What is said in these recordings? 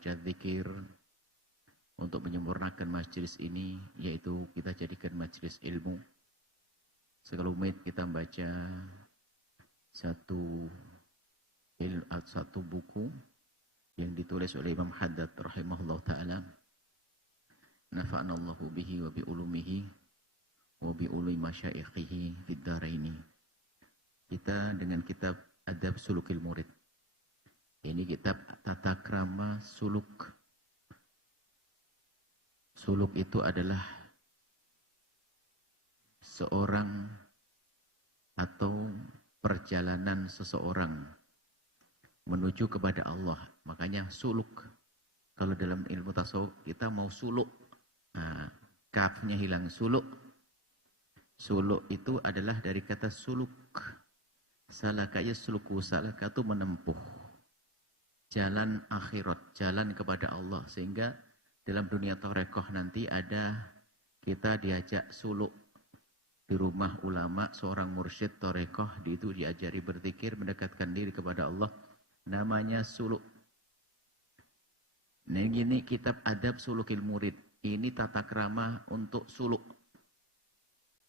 membaca zikir untuk menyempurnakan majelis ini, yaitu kita jadikan majelis ilmu. Sekali menit kita membaca satu buku yang ditulis oleh Imam Haddad rahimahullah ta'ala. Nafa'anallahu bihi wa bi ulumihi wa bi ulumi masyaikhihi fid dharaini. Kita dengan kitab Adab Sulukil Murid. Ini kitab tata krama suluk. Suluk itu adalah seorang atau perjalanan seseorang menuju kepada Allah. Makanya suluk. Kalau dalam ilmu tasawuf kita mau suluk. Nah, kafnya hilang, suluk. Suluk itu adalah dari kata suluk. Salaka yasluku, salaka itu menempuh. Jalan akhirat, jalan kepada Allah. Sehingga dalam dunia tarekoh nanti ada kita diajak suluk di rumah ulama, seorang mursyid tarekoh, itu diajari berzikir, mendekatkan diri kepada Allah, namanya suluk. Nah ini kitab Adab Sulukil Murid, ini tata krama untuk suluk.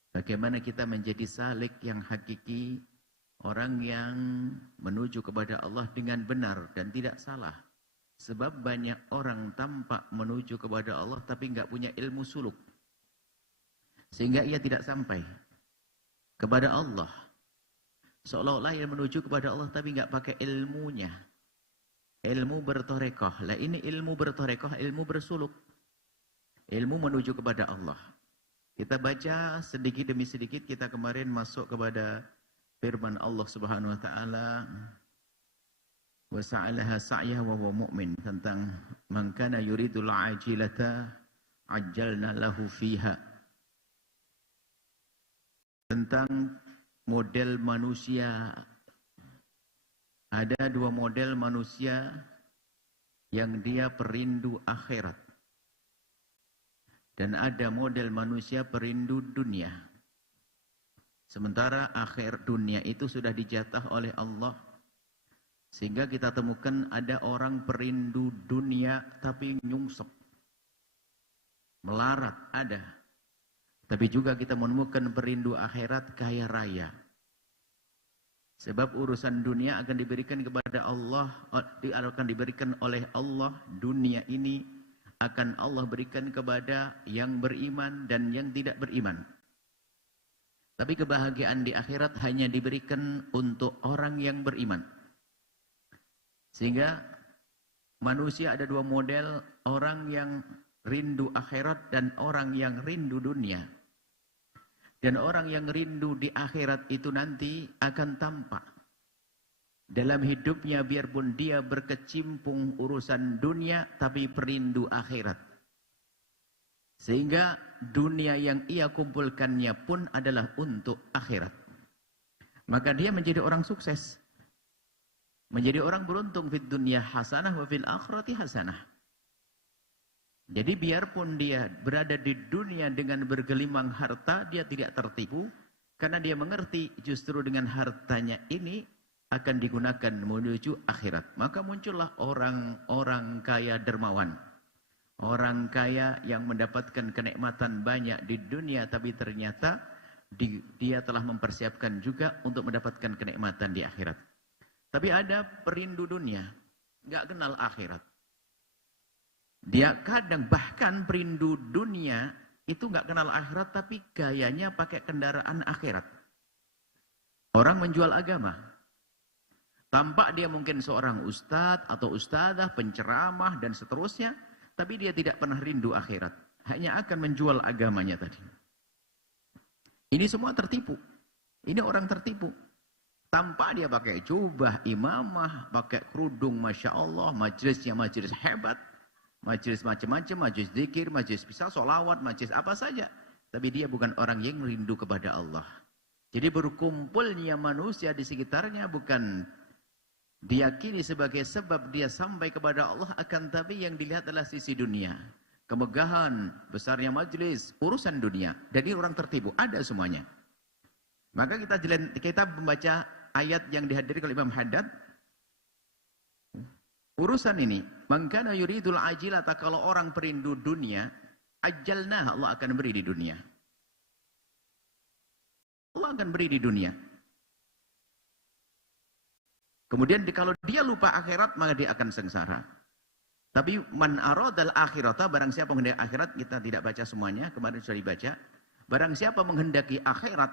Bagaimana kita menjadi salik yang hakiki, orang yang menuju kepada Allah dengan benar dan tidak salah. Sebab banyak orang tampak menuju kepada Allah tapi enggak punya ilmu suluk. Sehingga ia tidak sampai kepada Allah. Seolah-olah ia menuju kepada Allah tapi enggak pakai ilmunya. Ilmu bertorekoh. Lah ini ilmu bertorekoh, ilmu bersuluk. Ilmu menuju kepada Allah. Kita baca sedikit demi sedikit. Kita kemarin masuk kepada firman Allah Subhanahu wa taala. Wa sa'alaha sa'yah wa huwa mu'min, tentang man kana yuridul ajilata ajjalna lahu fiha. Tentang model manusia. Ada dua model manusia yang dia perindu akhirat. Dan ada model manusia perindu dunia. Sementara akhir dunia itu sudah dijatah oleh Allah. Sehingga kita temukan ada orang perindu dunia tapi nyungsep. Melarat ada. Tapi juga kita menemukan perindu akhirat kaya raya. Sebab urusan dunia akan diberikan kepada Allah, akan diberikan oleh Allah. Dunia ini akan Allah berikan kepada yang beriman dan yang tidak beriman. Tapi kebahagiaan di akhirat hanya diberikan untuk orang yang beriman. Sehingga manusia ada dua model, orang yang rindu akhirat dan orang yang rindu dunia. Dan orang yang rindu di akhirat itu nanti akan tampak dalam hidupnya, biarpun dia berkecimpung urusan dunia tapi perindu akhirat. Sehingga dunia yang ia kumpulkannya pun adalah untuk akhirat. Maka dia menjadi orang sukses. Menjadi orang beruntung fid dunya hasanah wa fil akhirati hasanah. Jadi biarpun dia berada di dunia dengan bergelimang harta, dia tidak tertipu. Karena dia mengerti justru dengan hartanya ini akan digunakan menuju akhirat. Maka muncullah orang-orang kaya dermawan. Orang kaya yang mendapatkan kenikmatan banyak di dunia, tapi ternyata dia telah mempersiapkan juga untuk mendapatkan kenikmatan di akhirat. Tapi ada perindu dunia, nggak kenal akhirat. Dia kadang bahkan perindu dunia itu nggak kenal akhirat, tapi gayanya pakai kendaraan akhirat. Orang menjual agama. Tampak dia mungkin seorang ustadz atau ustadzah, penceramah dan seterusnya, tapi dia tidak pernah rindu akhirat. Hanya akan menjual agamanya tadi. Ini semua tertipu. Ini orang tertipu. Tanpa dia pakai jubah, imamah, pakai kerudung, Masya Allah, majelisnya majelis hebat, majelis macam-macam, majelis zikir, majelis bisa solawat, majelis apa saja. Tapi dia bukan orang yang rindu kepada Allah. Jadi berkumpulnya manusia di sekitarnya bukan diyakini sebagai sebab dia sampai kepada Allah, akan tapi yang dilihat adalah sisi dunia. Kemegahan, besarnya majelis, urusan dunia. Jadi orang tertipu, ada semuanya. Maka kita membaca ayat yang dihadiri oleh Imam Haddad. urusan ini, man kana yuridul ajilata, kalau orang perindu dunia, ajalnah, Allah akan beri di dunia. Allah akan beri di dunia. Kemudian kalau dia lupa akhirat, maka dia akan sengsara. Tapi man aradal akhirata, barang siapa menghendaki akhirat, kita tidak baca semuanya, kemarin sudah dibaca. Barang siapa menghendaki akhirat,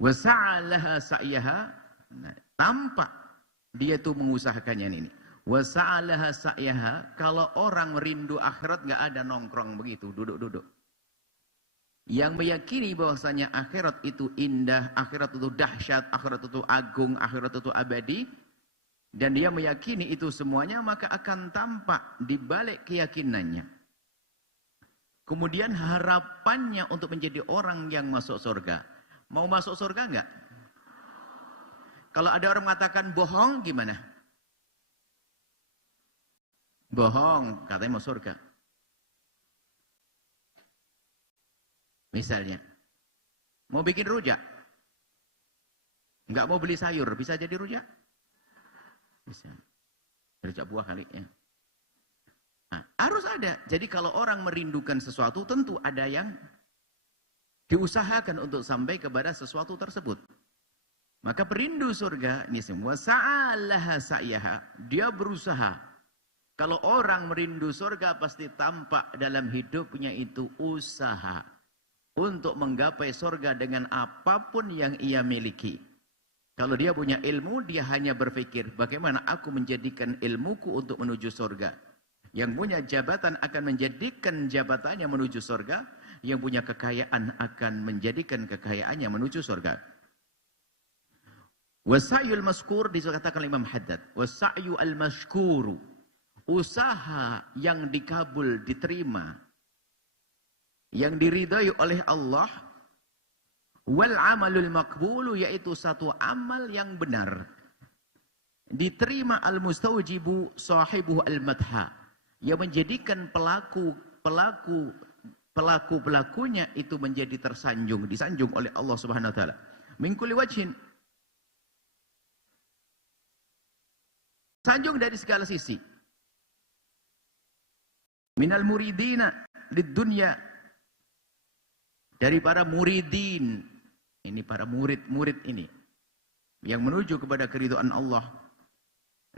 wa sa'alaha sa'yaha, nah, tampak dia itu mengusahakannya ini. Wa sa'alaha sa'yaha, kalau orang merindu akhirat nggak ada nongkrong begitu, duduk-duduk. Yang meyakini bahwasanya akhirat itu indah, akhirat itu dahsyat, akhirat itu agung, akhirat itu abadi, dan dia meyakini itu semuanya, maka akan tampak di balik keyakinannya. Kemudian harapannya untuk menjadi orang yang masuk surga. Mau masuk surga enggak? Kalau ada orang mengatakan bohong, gimana? Bohong, katanya mau surga. Misalnya, mau bikin rujak, enggak mau beli sayur, bisa jadi rujak? Bisa. Rujak buah kali ya. Nah, harus ada. Jadi kalau orang merindukan sesuatu, tentu ada yang diusahakan untuk sampai kepada sesuatu tersebut. Maka perindu surga, ini semua sa'alaha sa'yaha, dia berusaha. Kalau orang merindu surga, pasti tampak dalam hidupnya itu usaha untuk menggapai surga dengan apapun yang ia miliki. Kalau dia punya ilmu, dia hanya berpikir, bagaimana aku menjadikan ilmuku untuk menuju surga. Yang punya jabatan akan menjadikan jabatannya menuju surga. Yang punya kekayaan akan menjadikan kekayaannya menuju surga. Wasa'yul maskur, dikatakan Imam Haddad. Wasa'yu al-mashkuru, usaha yang dikabul, diterima, yang diridai oleh Allah. Wal amalul makbulu, yaitu satu amal yang benar, diterima al-mustawjibu sahibuhu al-madha, yang menjadikan pelakunya itu menjadi tersanjung, disanjung oleh Allah Subhanahu wa taala. Min kulli wajhin, sanjung dari segala sisi. Minal muridina lid dunya, dari para muridin, ini para murid-murid ini yang menuju kepada keridhaan Allah.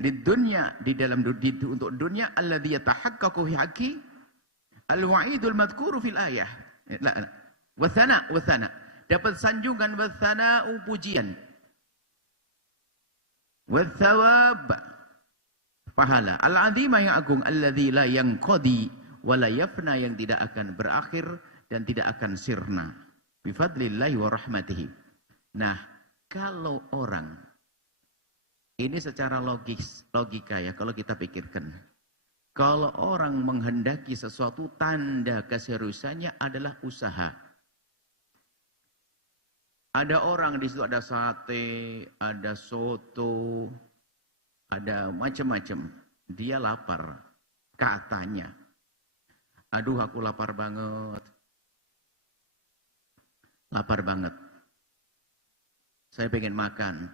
Lid dunya, di dalam untuk dunia, alladzi yatahaqqaqu fi haqqi al-wa'idul madhkuru fil ayah. Wa thana, dapat sanjungan, wa thana'u, pujian, wa thawab, pahala, al-azima, yang agung, alladzi la yanqadi wa la yafna, yang tidak akan berakhir dan tidak akan sirna. Bifadlillahi wa rahmatihi. Nah, kalau orang, ini secara logika ya, kalau kita pikirkan, kalau orang menghendaki sesuatu, tanda keseriusannya adalah usaha. Ada orang di situ, ada sate, ada soto, ada macam-macam. Dia lapar, katanya. Aduh, aku lapar banget. Lapar banget. Saya pengen makan.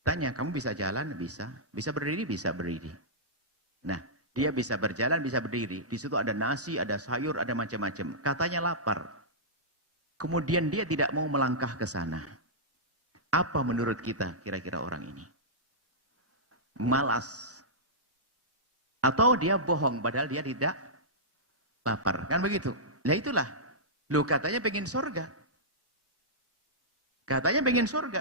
Tanya, kamu bisa jalan? Bisa. Bisa berdiri? Bisa berdiri. Nah, dia bisa berjalan, bisa berdiri. Di situ ada nasi, ada sayur, ada macam-macam. Katanya lapar. Kemudian dia tidak mau melangkah ke sana. Apa menurut kita kira-kira orang ini? Malas. Atau dia bohong, padahal dia tidak lapar. Kan begitu? Nah itulah. Loh, katanya pengen surga. Katanya pengen surga.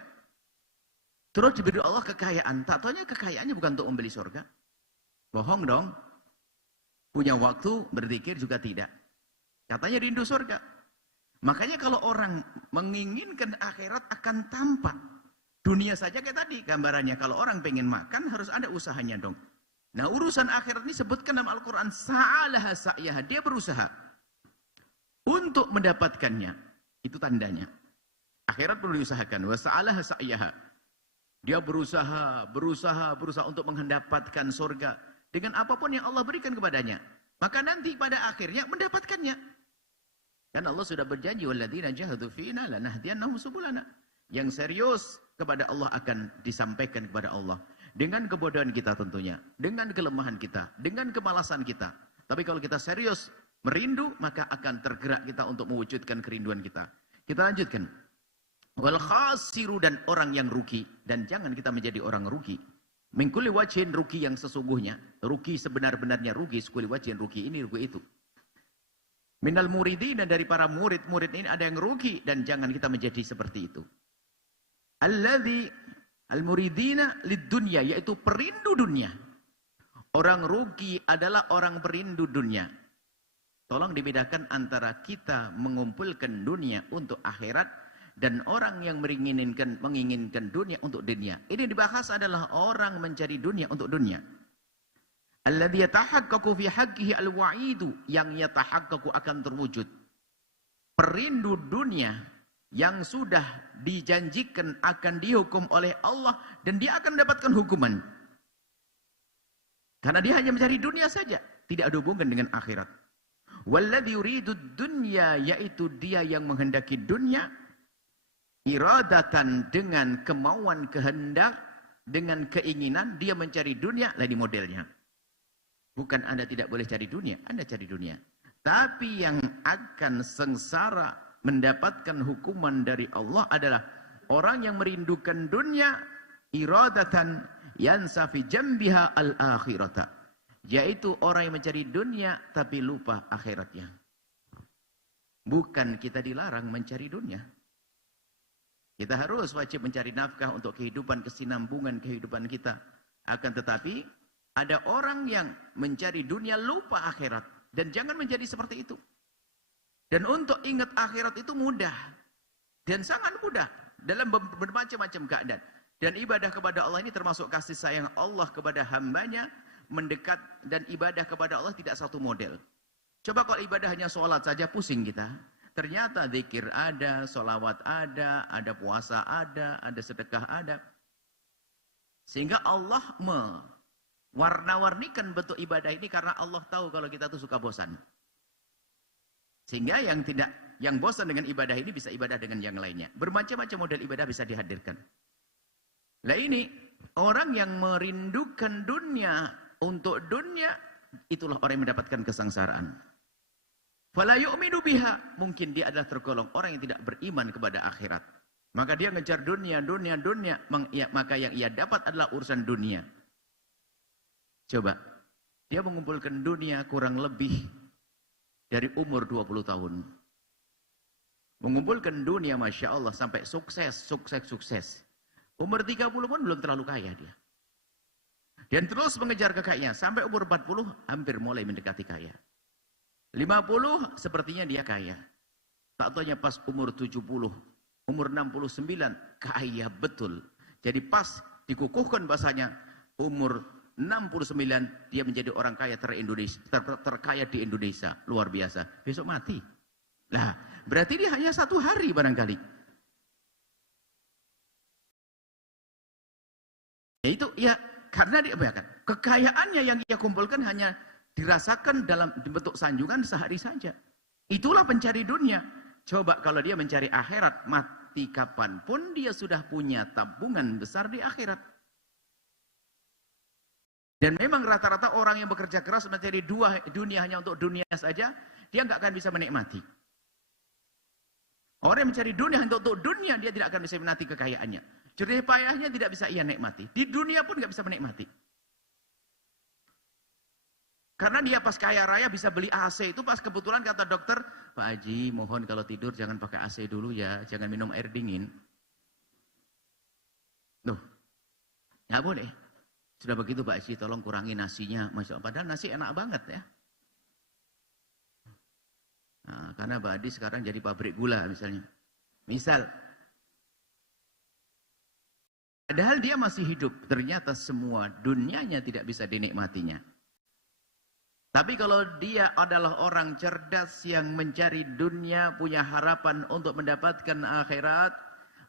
Terus diberi Allah kekayaan. Tak taunya kekayaannya bukan untuk membeli surga. Bohong dong. Punya waktu berzikir juga tidak. Katanya rindu surga. Makanya kalau orang menginginkan akhirat, akan tampak. Dunia saja kayak tadi gambarannya. Kalau orang pengen makan, harus ada usahanya dong. Nah, urusan akhirat ini sebutkan dalam Al-Quran. Sa'alaha sa'yaha. Dia berusaha untuk mendapatkannya. Itu tandanya. Akhirat perlu diusahakan. Wa sa'alaha sa'yaha. Dia berusaha untuk mendapatkan surga dengan apapun yang Allah berikan kepadanya. Maka nanti pada akhirnya mendapatkannya. Dan Allah sudah berjanji, walladzina jahadu fina lanahdiyannahum subulana. Yang serius kepada Allah akan disampaikan kepada Allah. Dengan kebodohan kita tentunya. Dengan kelemahan kita. Dengan kemalasan kita. Tapi kalau kita serius merindu, maka akan tergerak kita untuk mewujudkan kerinduan kita. Kita lanjutkan. Wal khasiru, dan orang yang rugi. Dan jangan kita menjadi orang rugi. Min kulli wajhin, rugi yang sesungguhnya. Rugi sebenar-benarnya rugi. Sekuli wajhin, rugi ini, rugi itu. Minal muridina, dari para murid-murid ini ada yang rugi, dan jangan kita menjadi seperti itu. Alladzi al-muridina lid dunya, yaitu perindu dunia. Orang rugi adalah orang perindu dunia. Tolong dibedakan antara kita mengumpulkan dunia untuk akhirat dan orang yang menginginkan dunia untuk dunia. Ini dibahas adalah orang mencari dunia untuk dunia. Alladzi yatahaqqaqu fi haqqihi al-wa'idu, yang yatahaqqaqu akan terwujud. Perindu dunia yang sudah dijanjikan akan dihukum oleh Allah dan dia akan mendapatkan hukuman. Karena dia hanya mencari dunia saja, tidak ada hubungan dengan akhirat. Walladzi yuridu dunya, yaitu dia yang menghendaki dunia iradatan, dengan kemauan, kehendak, dengan keinginan dia mencari dunia. Lah, ini modelnya. Bukan Anda tidak boleh cari dunia, Anda cari dunia. Tapi yang akan sengsara mendapatkan hukuman dari Allah adalah orang yang merindukan dunia iradatan yansa fi jambiha al-akhirata. Yaitu orang yang mencari dunia tapi lupa akhiratnya. Bukan kita dilarang mencari dunia. Kita harus wajib mencari nafkah untuk kehidupan, kesinambungan kehidupan kita. Akan tetapi ada orang yang mencari dunia lupa akhirat. Dan jangan menjadi seperti itu. Dan untuk ingat akhirat itu mudah. Dan sangat mudah. Dalam bermacam-macam keadaan. Dan ibadah kepada Allah ini termasuk kasih sayang Allah kepada hambanya. Mendekat, dan ibadah kepada Allah tidak satu model. Coba kalau ibadah hanya sholat saja, pusing kita. Ternyata zikir ada, sholawat ada puasa ada sedekah ada. Sehingga Allah warna-warnikan bentuk ibadah ini karena Allah tahu kalau kita tuh suka bosan. Sehingga yang bosan dengan ibadah ini bisa ibadah dengan yang lainnya. Bermacam-macam model ibadah bisa dihadirkan. Nah ini, orang yang merindukan dunia untuk dunia, itulah orang yang mendapatkan kesengsaraan. Fala yu'minu biha, mungkin dia adalah tergolong orang yang tidak beriman kepada akhirat. Maka dia ngejar dunia, maka yang ia dapat adalah urusan dunia. Coba, dia mengumpulkan dunia kurang lebih dari umur 20 tahun. Mengumpulkan dunia, Masya Allah, sampai sukses. Umur 30 pun belum terlalu kaya dia. Dan terus mengejar kekayaan. Sampai umur 40, hampir mulai mendekati kaya. 50, sepertinya dia kaya. Tak taunya pas umur 70, umur 69, kaya betul. Jadi pas dikukuhkan bahasanya, umur 69 dia menjadi orang kaya terkaya di Indonesia, luar biasa. Besok mati. Lah, berarti dia hanya 1 hari barangkali. Ya itu ya karena dia kekayaannya yang ia kumpulkan hanya dirasakan dalam bentuk sanjungan sehari saja. Itulah pencari dunia. Coba kalau dia mencari akhirat, mati kapanpun dia sudah punya tabungan besar di akhirat. Dan memang rata-rata orang yang bekerja keras mencari dunia hanya untuk dunia saja, dia nggak akan bisa menikmati. Orang yang mencari dunia untuk dunia, dia tidak akan bisa menikmati kekayaannya. Jerih payahnya tidak bisa ia nikmati. Di dunia pun nggak bisa menikmati. Karena dia pas kaya raya bisa beli AC, itu pas kebetulan kata dokter, Pak Haji mohon kalau tidur jangan pakai AC dulu ya, jangan minum air dingin. Loh, nggak boleh. Sudah begitu Pak Haji tolong kurangi nasinya. Masya Allah, padahal nasi enak banget ya. Nah, karena Pak Adi sekarang jadi pabrik gula misalnya. Padahal dia masih hidup, ternyata semua dunianya tidak bisa dinikmatinya. Tapi kalau dia adalah orang cerdas yang mencari dunia, punya harapan untuk mendapatkan akhirat,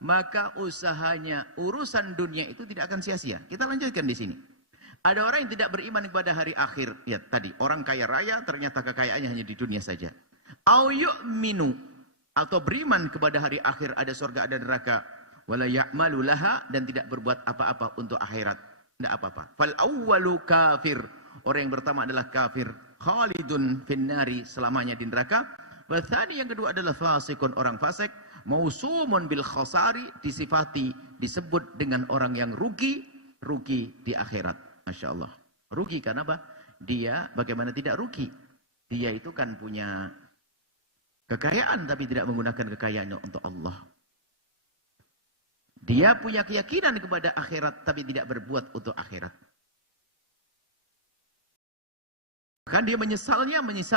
maka usahanya, urusan dunia itu tidak akan sia-sia. Kita lanjutkan di sini. Ada orang yang tidak beriman kepada hari akhir. Ya tadi, orang kaya raya ternyata kekayaannya hanya di dunia saja. Au yu'minu, atau beriman kepada hari akhir, ada surga, ada neraka. Wala ya'malu laha, dan tidak berbuat apa-apa untuk akhirat. Tidak apa-apa. Fal awwalu kafir. Orang yang pertama adalah kafir. Khalidun finnari, selamanya di neraka. Wathani, yang kedua adalah fasikun, orang fasik. Mausumun bil khasari, disifati, disebut dengan orang yang rugi. Rugi di akhirat. Masya Allah. Rugi karena apa? Dia bagaimana tidak rugi? Dia itu kan punya kekayaan tapi tidak menggunakan kekayaannya untuk Allah. Dia punya keyakinan kepada akhirat tapi tidak berbuat untuk akhirat. Kan dia menyesal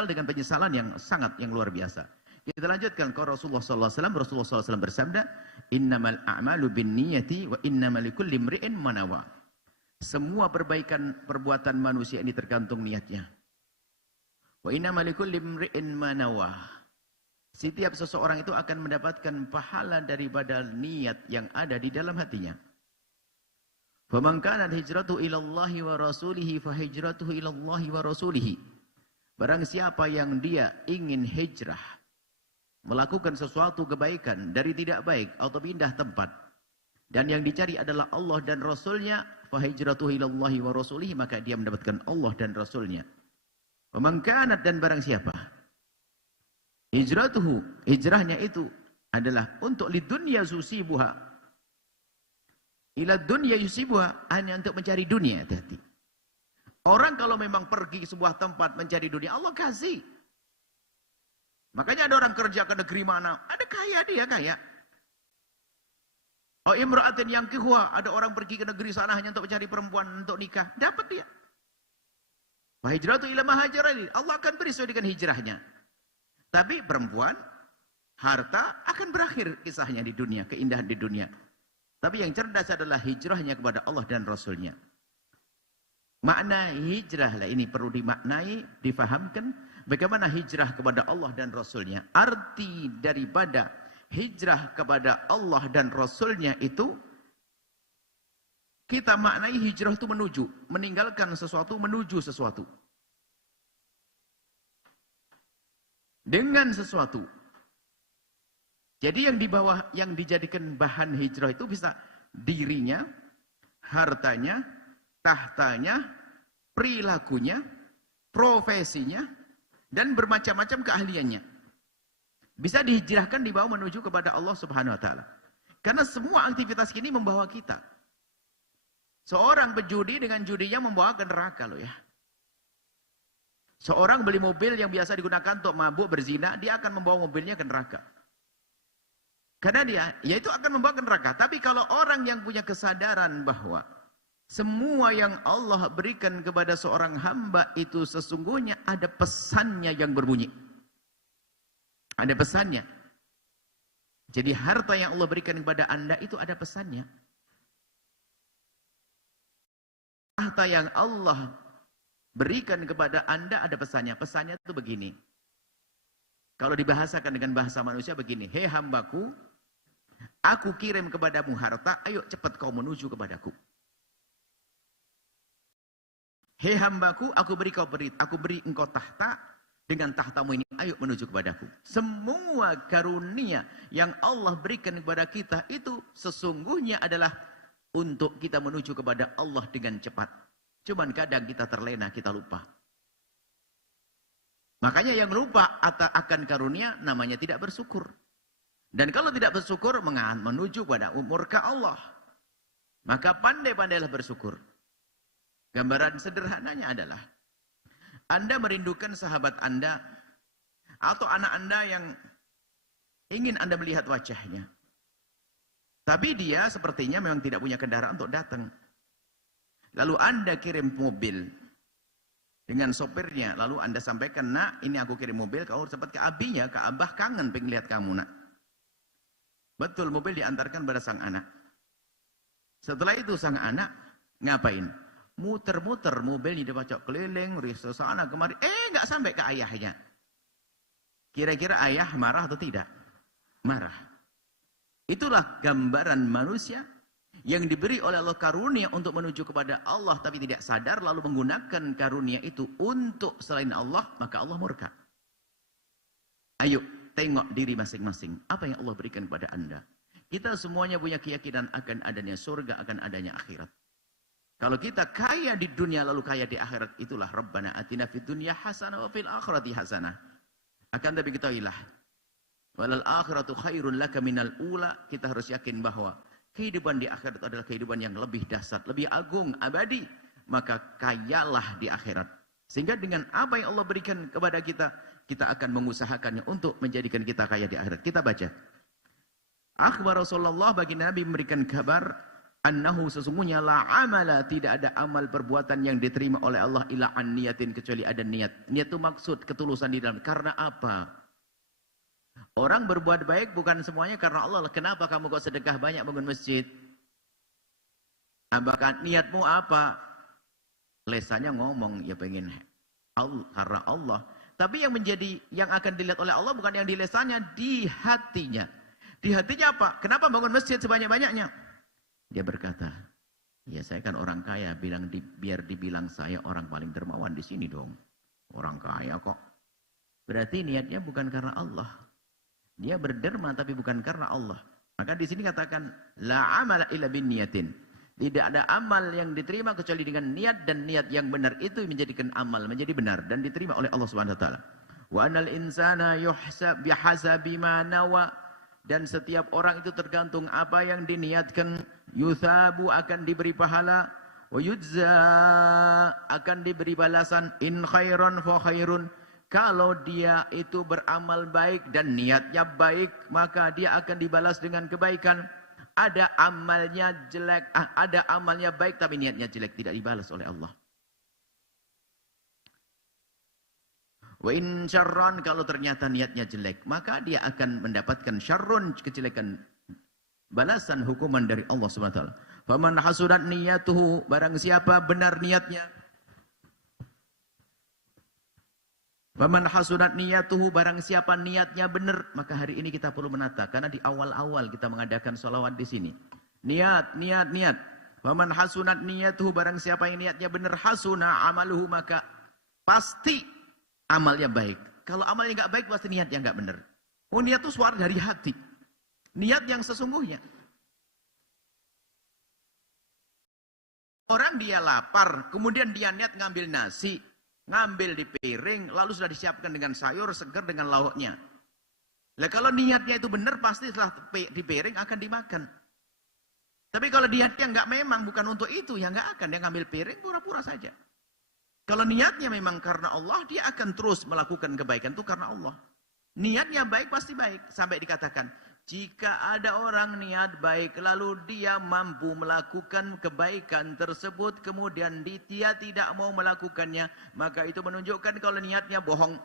dengan penyesalan yang luar biasa. Kita lanjutkan ke Rasulullah SAW. Rasulullah SAW bersabda, innamal a'malu binniyati wa innamal likulli imri'in ma nawa. Semua perbuatan manusia ini tergantung niatnya. Wa innamal likulli imri'in ma nawa. Setiap seseorang itu akan mendapatkan pahala daripada niat yang ada di dalam hatinya. Faman kanat hijratuhu ila Allahi wa rasulihi fa hijratuhu ila Allahi wa rasulihi. Barang siapa yang dia ingin hijrah, melakukan sesuatu kebaikan dari tidak baik atau pindah tempat, dan yang dicari adalah Allah dan Rasulnya, fa hijratuhu ila Allahi wa rasulihi, maka dia mendapatkan Allah dan Rasulnya. Faman kanat, dan barang siapa hijratuhu, hijrahnya itu adalah untuk lidunya yusibuha. Ila dunya yusibuha, hanya untuk mencari dunia. Hati-hati. Orang kalau memang pergi ke sebuah tempat mencari dunia, Allah kasih. Makanya ada orang kerja ke negeri mana, ada kaya dia, kaya. Oh imra'atin yang kihwa, ada orang pergi ke negeri sana hanya untuk mencari perempuan untuk nikah, dapat dia. Wa hijratu ila ma hajara ilaihi, Allah akan beri sesuai dengan hijrahnya. Tapi perempuan, harta akan berakhir kisahnya di dunia, keindahan di dunia. Tapi yang cerdas adalah hijrahnya kepada Allah dan Rasulnya. Makna hijrah lah ini perlu dimaknai, difahamkan. Bagaimana hijrah kepada Allah dan Rasulnya. Arti daripada hijrah kepada Allah dan Rasulnya itu, kita maknai hijrah itu menuju, meninggalkan sesuatu, menuju sesuatu. Dengan sesuatu. Jadi yang di bawah, yang dijadikan bahan hijrah itu bisa dirinya, hartanya, tahtanya, perilakunya, profesinya, dan bermacam-macam keahliannya. Bisa dihijrahkan dibawa menuju kepada Allah Subhanahu wa taala. Karena semua aktivitas ini membawa kita. Seorang pejudi dengan judinya membawa ke neraka loh ya. Seorang beli mobil yang biasa digunakan untuk mabuk, berzina, dia akan membawa mobilnya ke neraka. Karena dia, ya itu akan membawa ke neraka. Tapi kalau orang yang punya kesadaran bahwa semua yang Allah berikan kepada seorang hamba itu sesungguhnya ada pesannya yang berbunyi. Ada pesannya. Jadi harta yang Allah berikan kepada Anda itu ada pesannya. Harta yang Allah berikan kepada Anda ada pesannya. Pesannya itu begini. Kalau dibahasakan dengan bahasa manusia begini. Hei hambaku, aku kirim kepadamu harta, ayo cepat kau menuju kepadaku. Hei hambaku, aku beri engkau tahta, dengan tahtamu ini ayo menuju kepadaku. Semua karunia yang Allah berikan kepada kita itu sesungguhnya adalah untuk kita menuju kepada Allah dengan cepat. Cuman kadang kita terlena, kita lupa. Makanya yang lupa akan karunia namanya tidak bersyukur. Dan kalau tidak bersyukur menuju pada murka Allah. Maka pandai-pandailah bersyukur. Gambaran sederhananya adalah Anda merindukan sahabat Anda atau anak Anda yang ingin Anda melihat wajahnya. Tapi dia sepertinya memang tidak punya kendaraan untuk datang. Lalu Anda kirim mobil dengan sopirnya. Lalu Anda sampaikan, nak ini aku kirim mobil, kau cepat ke abinya, ke abah kangen pengen lihat kamu nak. Betul, mobil diantarkan pada sang anak. Setelah itu sang anak ngapain? Muter-muter mobilnya dibacok keliling, risau sana kemari, nggak sampai ke ayahnya. Kira-kira ayah marah atau tidak? Marah. Itulah gambaran manusia yang diberi oleh Allah karunia untuk menuju kepada Allah tapi tidak sadar lalu menggunakan karunia itu untuk selain Allah, maka Allah murka. Ayo tengok diri masing-masing, apa yang Allah berikan kepada Anda. Kita semuanya punya keyakinan akan adanya surga, akan adanya akhirat. Kalau kita kaya di dunia lalu kaya di akhirat, itulah Rabbana atina fid dunya hasanah wa fil akhirati hasanah. Akan tapi ketahuilah, walal akhiratu khairun laka minal ula. Kita harus yakin bahwa kehidupan di akhirat adalah kehidupan yang lebih dahsyat, lebih agung, abadi. Maka kayalah di akhirat. Sehingga dengan apa yang Allah berikan kepada kita, kita akan mengusahakannya untuk menjadikan kita kaya di akhirat. Kita baca. Akhbar Rasulullah, bagi Nabi memberikan kabar, annahu sesungguhnya la amala, tidak ada amal perbuatan yang diterima oleh Allah illa an niyatin, kecuali ada niat. Niat itu maksud ketulusan di dalam. Karena apa? Orang berbuat baik bukan semuanya karena Allah. Kenapa kamu kok sedekah banyak bangun masjid? Apakah niatmu apa? Lesannya ngomong, ya pengen Allah, karena Allah. Tapi yang akan dilihat oleh Allah bukan yang di lesannya, di hatinya. Di hatinya apa? Kenapa bangun masjid sebanyak-banyaknya? Dia berkata, ya saya kan orang kaya, biar dibilang saya orang paling dermawan di sini dong. Orang kaya kok. Berarti niatnya bukan karena Allah. Dia berderma tapi bukan karena Allah. Maka di sini katakan, la amala illa bin niyatin. Tidak ada amal yang diterima kecuali dengan niat, dan niat yang benar itu menjadikan amal menjadi benar dan diterima oleh Allah Subhanahu wa taala. Wa anal insana yuhsab bihasabi ma nawa. Dan setiap orang itu tergantung apa yang diniatkan. Yuthabu, akan diberi pahala. Wa yujza, akan diberi balasan. In khairan fa khairun. Kalau dia itu beramal baik dan niatnya baik, maka dia akan dibalas dengan kebaikan. Ada amalnya jelek, ada amalnya baik tapi niatnya jelek, tidak dibalas oleh Allah. Wa in syarran, kalau ternyata niatnya jelek, maka dia akan mendapatkan syarrun, kejelekan, balasan hukuman dari Allah Subhanahu wa taala. Faman hasunat niyatuhu, barang siapa benar niatnya. Faman hasunat niyatuhu, barang siapa niatnya benar, maka hari ini kita perlu menata, karena di awal-awal kita mengadakan sholawat di sini. Niat. Faman hasunat niyatuhu, barang siapa yang niatnya benar, hasuna amaluhu, maka pasti amalnya baik. Kalau amalnya nggak baik, pasti niatnya nggak benar. Oh, niat itu suara dari hati. Niat yang sesungguhnya. Orang dia lapar, kemudian dia niat ngambil nasi, ngambil di piring, lalu sudah disiapkan dengan sayur segar dengan lauknya. Nah, kalau niatnya itu benar, pasti setelah di piring akan dimakan. Tapi kalau niatnya nggak, memang bukan untuk itu, ya nggak akan. Dia ngambil piring pura-pura saja. Kalau niatnya memang karena Allah, dia akan terus melakukan kebaikan itu karena Allah. Niatnya baik, pasti baik. Sampai dikatakan, jika ada orang niat baik, lalu dia mampu melakukan kebaikan tersebut, kemudian dia tidak mau melakukannya, maka itu menunjukkan kalau niatnya bohong.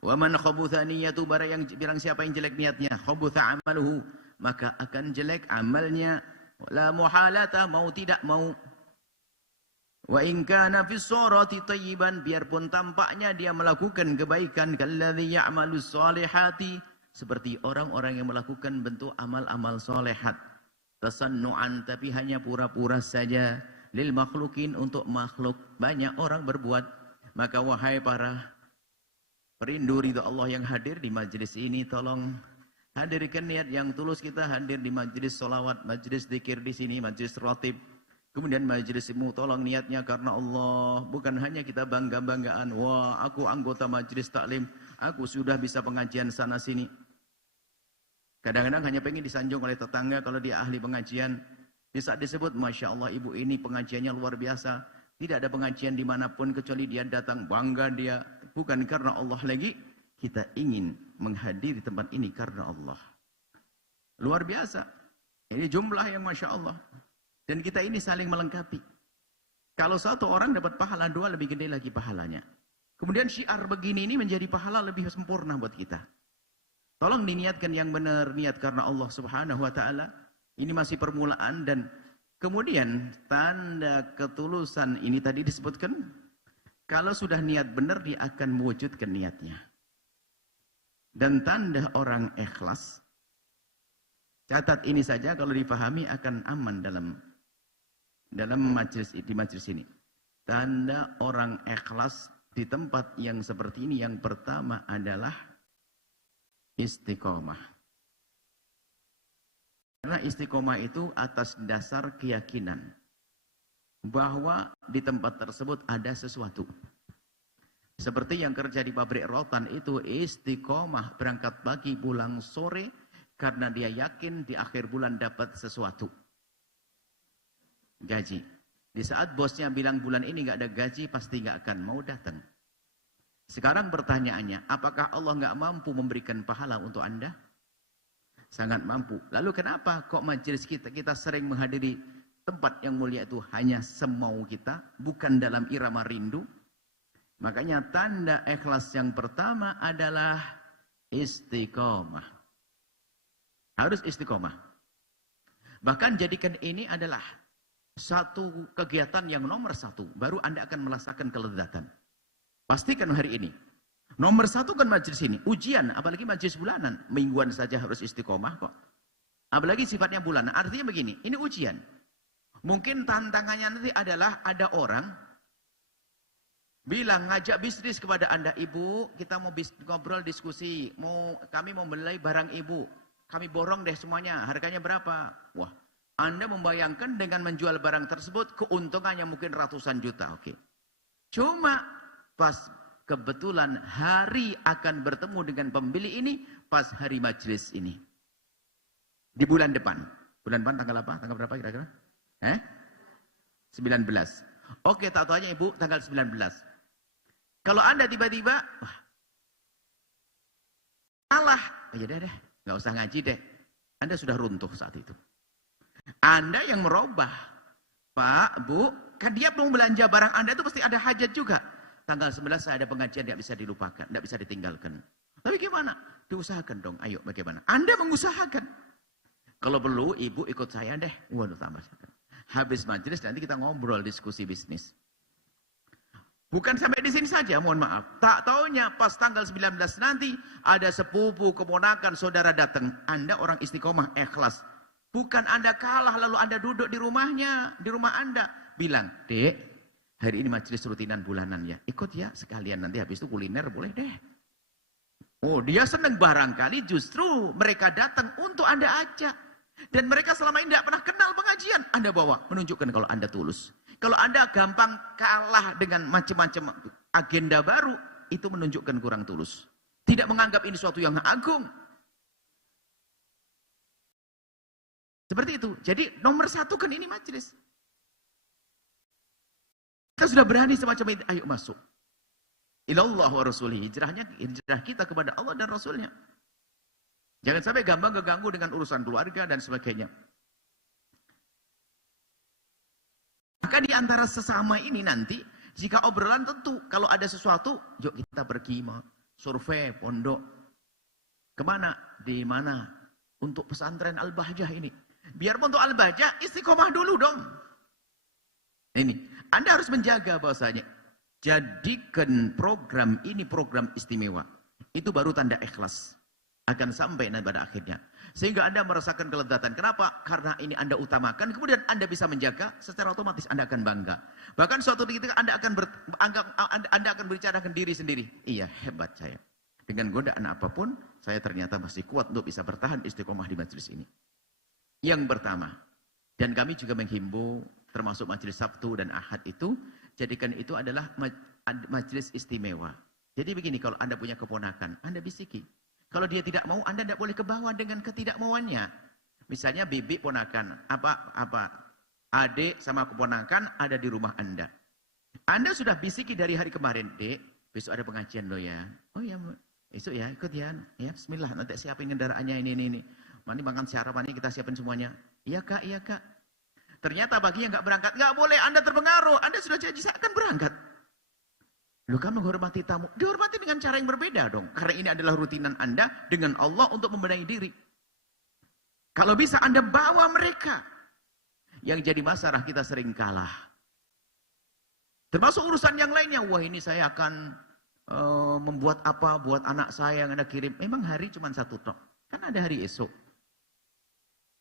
Wa man khabutha niyatu, barang siapa yang jelek niatnya, khabutha amaluhu, maka akan jelek amalnya. La muhalata, mau tidak mau. Wa in kana fi surati tayyiban, biarpun tampaknya dia melakukan kebaikan, kalladzi ya'malus solihati, seperti orang-orang yang melakukan bentuk amal-amal solehat. Tasannu'an, tapi hanya pura-pura saja. Lil makhlukin, untuk makhluk. Banyak orang berbuat. Maka wahai para perindu ridha Allah yang hadir di majelis ini, tolong hadirkan niat yang tulus. Kita hadir di majelis solawat, majelis zikir di sini, majelis rotib. Kemudian majelismu, tolong niatnya karena Allah. Bukan hanya kita bangga-banggaan, wah aku anggota majelis taklim, aku sudah bisa pengajian sana sini. Kadang-kadang hanya pengen disanjung oleh tetangga kalau dia ahli pengajian. Di saat disebut, Masya Allah ibu ini pengajiannya luar biasa. Tidak ada pengajian dimanapun kecuali dia datang, bangga dia. Bukan karena Allah lagi. Kita ingin menghadiri tempat ini karena Allah. Luar biasa. Ini jumlah yang Masya Allah. Dan kita ini saling melengkapi. Kalau satu orang dapat pahala, dua lebih gede lagi pahalanya. Kemudian syiar begini ini menjadi pahala lebih sempurna buat kita. Tolong diniatkan yang benar, niat karena Allah Subhanahu wa taala. Ini masih permulaan, dan kemudian tanda ketulusan ini tadi disebutkan, kalau sudah niat benar dia akan mewujudkan niatnya. Dan tanda orang ikhlas, catat ini saja, kalau dipahami akan aman dalam di majelis ini. Tanda orang ikhlas di tempat yang seperti ini, yang pertama adalah istiqomah. Karena istiqomah itu atas dasar keyakinan bahwa di tempat tersebut ada sesuatu. Seperti yang kerja di pabrik rotan itu istiqomah, berangkat pagi pulang sore karena dia yakin di akhir bulan dapat sesuatu. Gaji. Di saat bosnya bilang bulan ini nggak ada gaji, pasti nggak akan mau datang. Sekarang pertanyaannya, apakah Allah nggak mampu memberikan pahala untuk Anda? Sangat mampu. Lalu kenapa kok majelis kita sering menghadiri tempat yang mulia itu hanya semau kita, bukan dalam irama rindu? Makanya tanda ikhlas yang pertama adalah istiqomah. Harus istiqomah. Bahkan jadikan ini adalah satu kegiatan yang nomor satu. Baru Anda akan merasakan kelezatan. Pastikan hari ini. Nomor satu kan majelis ini. Ujian, apalagi majelis bulanan. Mingguan saja harus istiqomah kok. Apalagi sifatnya bulanan. Artinya begini, ini ujian. Mungkin tantangannya nanti adalah ada orang bilang, ngajak bisnis kepada Anda, Ibu, kita mau ngobrol diskusi, kami mau beli barang Ibu, kami borong deh semuanya, harganya berapa? Wah, Anda membayangkan dengan menjual barang tersebut, keuntungannya mungkin ratusan juta, oke. Cuma, pas kebetulan hari akan bertemu dengan pembeli ini, pas hari majelis ini. Di bulan depan. Bulan depan tanggal apa? Tanggal berapa kira-kira? 19. Oke, tak tahu aja Ibu, tanggal 19. Kalau Anda tiba-tiba, wah, kalah, ya deh, nggak usah ngaji deh. Anda sudah runtuh saat itu. Anda yang merubah, Pak, Bu, kan dia mau belanja barang Anda itu pasti ada hajat juga. Tanggal 11 saya ada pengajian, tidak bisa dilupakan, tidak bisa ditinggalkan. Tapi gimana? Diusahakan dong, ayo bagaimana? Anda mengusahakan. Kalau perlu, Ibu ikut saya deh. Waduh, tambah. Habis majelis nanti kita ngobrol diskusi bisnis. Bukan sampai di sini saja, mohon maaf. Tak taunya pas tanggal 19 nanti ada sepupu, keponakan, saudara datang. Anda orang istiqomah, ikhlas. Bukan Anda kalah lalu Anda duduk di rumahnya, di rumah Anda. Bilang, Dek, hari ini majelis rutinan bulanan ya. Ikut ya sekalian, nanti habis itu kuliner boleh deh. Oh, dia senang, barangkali justru mereka datang untuk Anda ajak. Dan mereka selama ini tidak pernah kenal pengajian. Anda bawa, menunjukkan kalau Anda tulus. Kalau Anda gampang kalah dengan macam-macam agenda baru, itu menunjukkan kurang tulus. Tidak menganggap ini suatu yang agung. Seperti itu. Jadi nomor satu kan ini majelis. Kita sudah berani semacam itu, ayo masuk. Ilallah wa rasulih. Hijrah kita kepada Allah dan Rasulnya. Jangan sampai gampang keganggu dengan urusan keluarga dan sebagainya. Maka di antara sesama ini nanti, jika obrolan tentu, kalau ada sesuatu, yuk kita pergi, survei, pondok. Kemana? Di mana? Untuk pesantren Al-Bahjah ini. Biarpun untuk Al-Bahjah, istiqomah dulu dong. Ini, Anda harus menjaga bahwasanya, jadikan program ini program istimewa. Itu baru tanda ikhlas. Akan sampai pada akhirnya. Sehingga Anda merasakan kelezatan. Kenapa? Karena ini Anda utamakan. Kemudian Anda bisa menjaga, secara otomatis Anda akan bangga. Bahkan suatu ketika Anda akan berbicara dengan diri sendiri. Iya, hebat saya. Dengan godaan apapun, saya ternyata masih kuat untuk bisa bertahan istiqomah di majelis ini. Yang pertama, dan kami juga menghimbau, termasuk majelis Sabtu dan Ahad itu, jadikan itu adalah majelis istimewa. Jadi begini, kalau Anda punya keponakan, Anda bisiki. Kalau dia tidak mau, Anda tidak boleh ke bawah dengan ketidakmauannya. Misalnya bibi ponakan, adik sama keponakan ada di rumah Anda. Anda sudah bisiki dari hari kemarin, Dek, besok ada pengajian loh ya. Oh ya, besok ya, ikut ya. Ya, bismillah, nanti siapin kendaraannya ini. Mani makan sarapan ini kita siapin semuanya. Iya kak, iya kak. Ternyata baginya nggak berangkat, nggak boleh. Anda terpengaruh, Anda sudah janji saya akan berangkat. Lu kan menghormati tamu, dihormati dengan cara yang berbeda dong. Karena ini adalah rutinan Anda dengan Allah untuk membenahi diri. Kalau bisa Anda bawa mereka. Yang jadi masalah kita sering kalah. Termasuk urusan yang lainnya. Wah ini saya akan membuat apa buat anak saya yang Anda kirim. Memang hari cuma satu tok. Kan ada hari esok.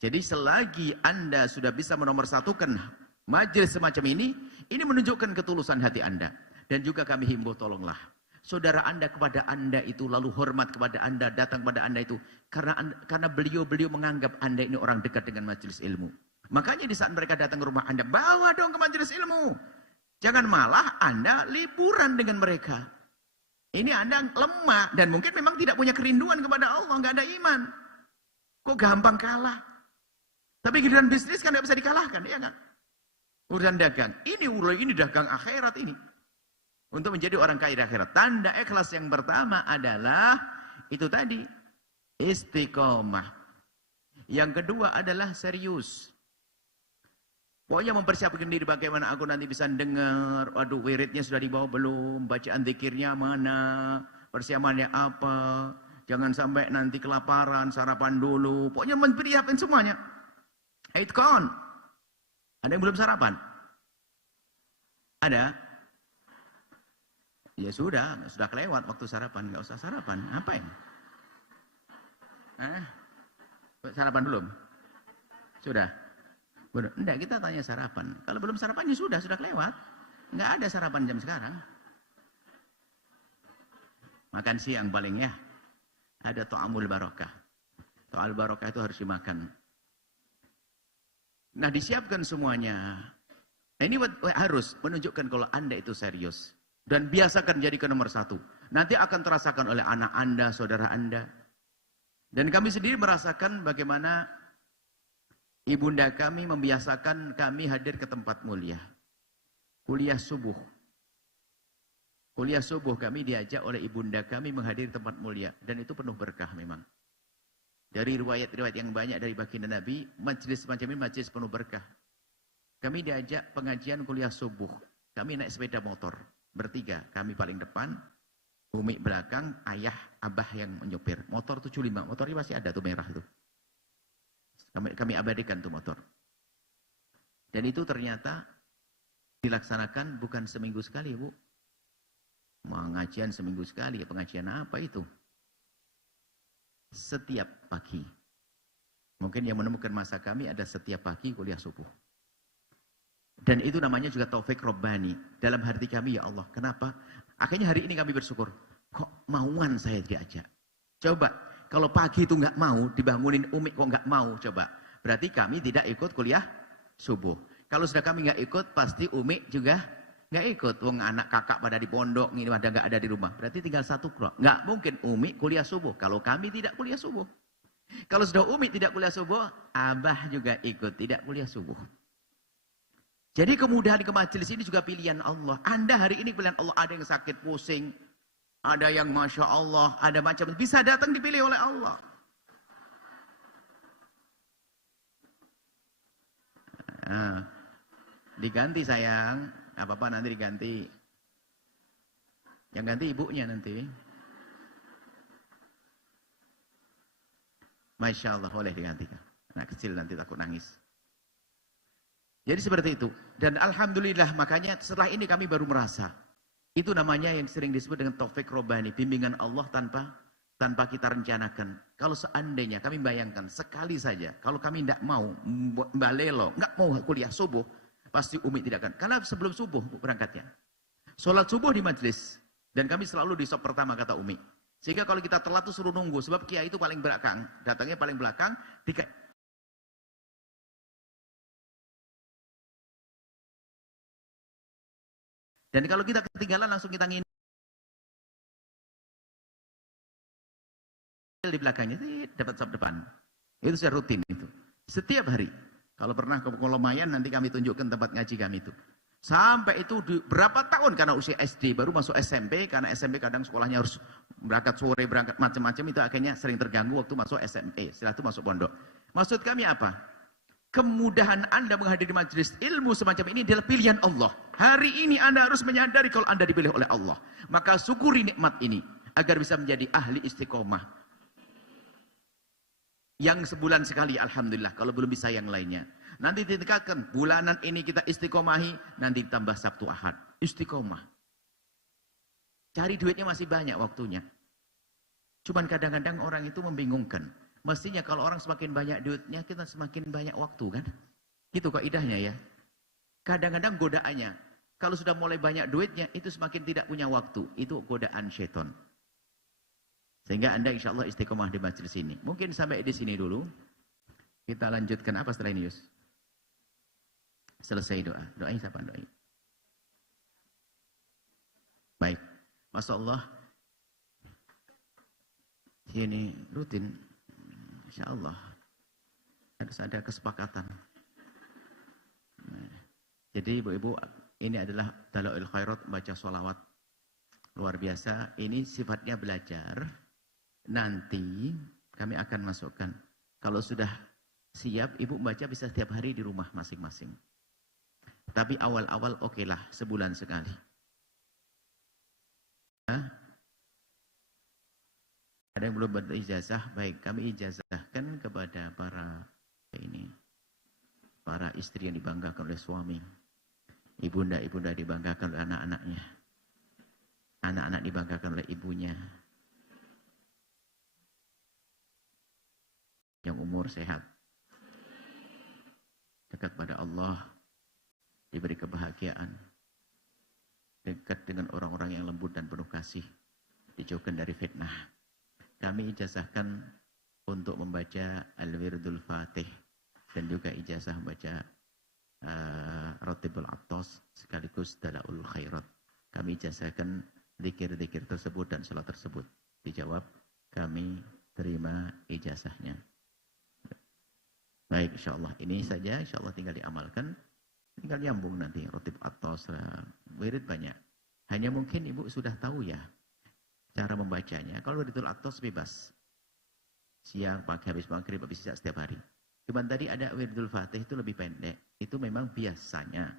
Jadi selagi Anda sudah bisa menomorsatukan majelis semacam ini menunjukkan ketulusan hati Anda. Dan juga kami himbau tolonglah. saudara Anda kepada Anda itu, lalu hormat kepada Anda, datang kepada Anda itu, karena beliau menganggap Anda ini orang dekat dengan majelis ilmu. Makanya di saat mereka datang ke rumah Anda, bawa dong ke majelis ilmu. Jangan malah Anda liburan dengan mereka. Ini Anda lemah dan mungkin memang tidak punya kerinduan kepada Allah, nggak ada iman. Kok gampang kalah? Tapi giliran bisnis kan nggak bisa dikalahkan, ya kan? Urusan dagang, ini dagang akhirat ini. Untuk menjadi orang kaya di akhirat. Tanda ikhlas yang pertama adalah itu tadi, istiqomah. Yang kedua adalah serius. Pokoknya mempersiapkan diri bagaimana aku nanti bisa dengar, waduh wiridnya sudah dibawa belum, bacaan zikirnya mana, persiapannya apa, jangan sampai nanti kelaparan, sarapan dulu. Pokoknya mempersiapkan semuanya. Itkon. Ada yang belum sarapan? Ada? Ya sudah kelewat waktu sarapan, nggak usah sarapan. Apa ini? Sarapan belum? Sudah? Benar. Enggak, kita tanya sarapan. Kalau belum sarapan ya sudah kelewat. Enggak ada sarapan jam sekarang. Makan siang paling ya. Ada ta'amul barokah. Ta'amul barokah itu harus dimakan. Nah, disiapkan semuanya. Nah, ini harus menunjukkan kalau Anda itu serius. Dan biasakan jadikan nomor satu. Nanti akan terasakan oleh anak Anda, saudara Anda. Dan kami sendiri merasakan bagaimana ibunda kami membiasakan kami hadir ke tempat mulia. Kuliah subuh. Kuliah subuh kami diajak oleh ibunda kami menghadiri tempat mulia. Dan itu penuh berkah memang. Dari riwayat-riwayat yang banyak dari baginda Nabi, majelis semacam ini majelis penuh berkah. Kami diajak pengajian kuliah subuh. Kami naik sepeda motor. Bertiga. Kami paling depan. Umi belakang, ayah, abah yang menyopir. Motor 75. Motor ini masih ada tuh merah itu. Kami abadikan tuh motor. Dan itu ternyata dilaksanakan bukan seminggu sekali, Bu. Pengajian seminggu sekali. Pengajian apa itu? Setiap pagi. Mungkin yang menemukan masa kami ada setiap pagi kuliah subuh. Dan itu namanya juga taufik Rabbani. Dalam hati kami, ya Allah, kenapa? Akhirnya hari ini kami bersyukur. Kok mauan saya diajak? Coba. Kalau pagi itu nggak mau, dibangunin Umi kok nggak mau, coba. Berarti kami tidak ikut kuliah subuh. Kalau sudah kami nggak ikut, pasti Umi juga nggak ikut. Wong anak kakak pada di pondok, ini pada nggak ada di rumah. Berarti tinggal satu keluar. Nggak mungkin Umi kuliah subuh. Kalau kami tidak kuliah subuh. Kalau sudah Umi tidak kuliah subuh, Abah juga ikut tidak kuliah subuh. Jadi kemudahan ke majelis ini juga pilihan Allah. Anda hari ini pilihan Allah, ada yang sakit pusing. Ada yang Masya Allah, ada macam, bisa datang dipilih oleh Allah. Nah, diganti sayang, apa-apa nanti diganti. Yang ganti ibunya nanti. Masya Allah, boleh diganti. Anak kecil nanti takut nangis. Jadi seperti itu. Dan Alhamdulillah, makanya setelah ini kami baru merasa. Itu namanya yang sering disebut dengan taufik Rabbani, bimbingan Allah tanpa kita rencanakan. Kalau seandainya kami bayangkan sekali saja, kalau kami tidak mau Mbak Lelo, nggak mau kuliah subuh, pasti Umi tidak akan. Karena sebelum subuh berangkatnya. Sholat subuh di majelis, dan kami selalu di sop pertama kata Umi. Sehingga kalau kita telat tuh suruh nunggu, sebab kiai itu paling belakang, datangnya paling belakang. Dan kalau kita ketinggalan langsung kita ngin di belakangnya, dapat sop depan. Itu sudah rutin itu. Setiap hari. Kalau pernah ke Kolomayan nanti kami tunjukkan tempat ngaji kami itu. Sampai itu berapa tahun karena usia SD, baru masuk SMP, karena SMP kadang sekolahnya harus berangkat sore, berangkat macam-macam, itu akhirnya sering terganggu waktu masuk SMP. Setelah itu masuk pondok. Maksud kami apa? Kemudahan Anda menghadiri majelis ilmu semacam ini adalah pilihan Allah. Hari ini Anda harus menyadari kalau Anda dipilih oleh Allah. Maka syukuri nikmat ini agar bisa menjadi ahli istiqomah. Yang sebulan sekali, Alhamdulillah. Kalau belum bisa yang lainnya. Nanti ditingkatkan, bulanan ini kita istiqomahi, nanti tambah Sabtu Ahad. Istiqomah. Cari duitnya masih banyak waktunya. Cuman kadang-kadang orang itu membingungkan. Mestinya kalau orang semakin banyak duitnya, kita semakin banyak waktu kan? Gitu kaidahnya ya. Kadang-kadang godaannya. Kalau sudah mulai banyak duitnya, itu semakin tidak punya waktu. Itu godaan syaitan. Sehingga Anda insya Allah istiqomah di majelis ini. Mungkin sampai di sini dulu. Kita lanjutkan apa setelah ini, Yus? Selesai doa. Doain siapa? Doain. Baik. Masya Allah. Ini rutin. Insya Allah. Harus ada kesepakatan. Jadi ibu-ibu, ini adalah Dalail Khairat, baca sholawat. Luar biasa. Ini sifatnya belajar. Nanti kami akan masukkan. Kalau sudah siap, ibu baca bisa setiap hari di rumah masing-masing. Tapi awal-awal okelah, sebulan sekali. Ada yang belum berijazah, baik kami ijazahkan kepada para istri yang dibanggakan oleh suami. Ibunda-ibunda dibanggakan oleh anak-anaknya. Anak-anak dibanggakan oleh ibunya. Yang umur sehat. Dekat pada Allah. Diberi kebahagiaan. Dekat dengan orang-orang yang lembut dan penuh kasih. Dijauhkan dari fitnah. Kami ijazahkan untuk membaca Al-Wirdul Fatih. Dan juga ijazah membaca Ratibul Attas sekaligus Dalaul Khairat. Kami ijazahkan zikir-zikir tersebut dan salat tersebut. Dijawab, kami terima ijazahnya. Baik, insyaAllah. Ini saja, insyaAllah tinggal diamalkan. Tinggal nyambung nanti, Ratib Attas, wirid banyak. Hanya mungkin ibu sudah tahu ya, cara membacanya. Kalau Wirdul Attas bebas. Siang, pagi, habis maghrib, habis isya setiap hari. Cuman tadi ada Wirdul Fatih itu lebih pendek. Itu memang biasanya.